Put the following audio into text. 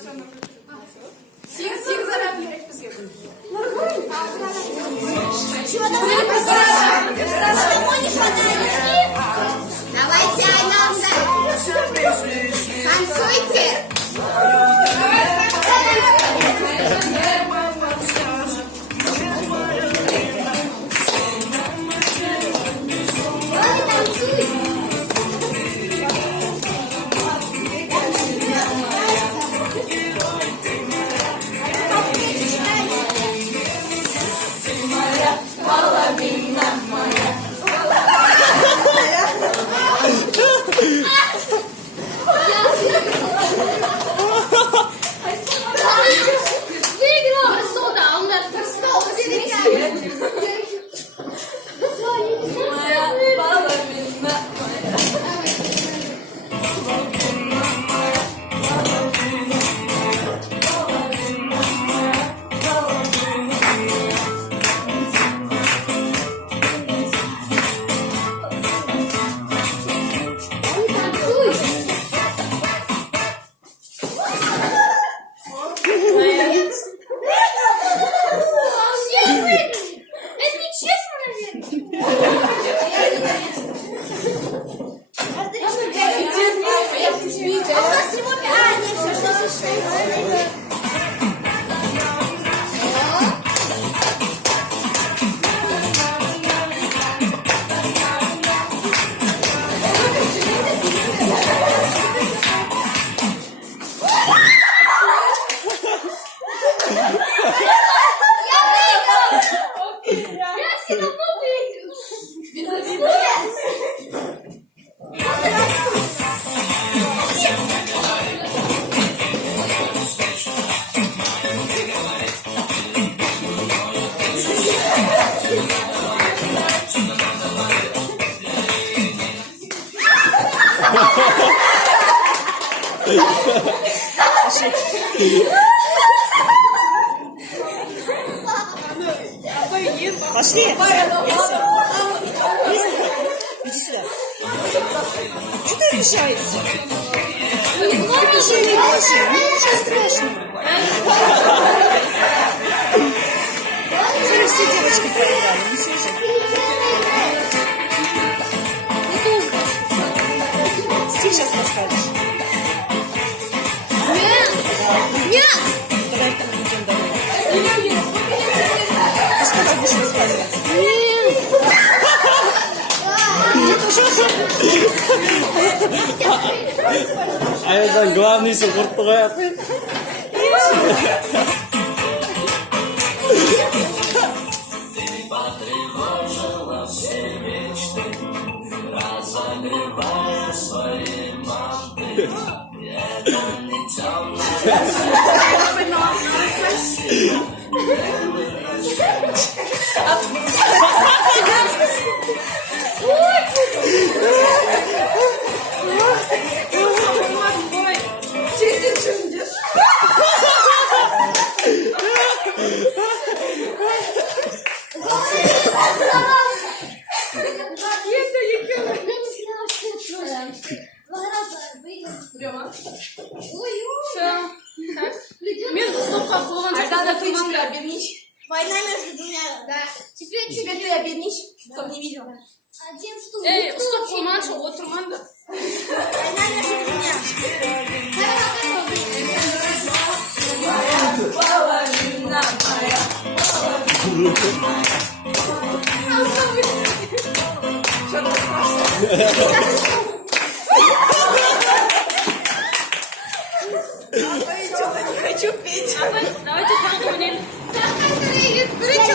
Всіх заробляють посилку. Давайте, Алена, танцуйте. Пошли. Иди сюда. Что ты обижаешься? Обижай, ничего страшного. Смотри, все девочки проиграли, не слушай. Стих сейчас расскажешь. Нет! Давай там идем домой. А что ты будешь рассказывать? А это главный суппорт. Разогревая свои манты, это не Война между двумя, да. Теперь ты объединись, кто не видел. Один стул. Стоп, Романчо, вот Романда. Война между двумя. Половина моя, Я что-то не хочу петь. Давайте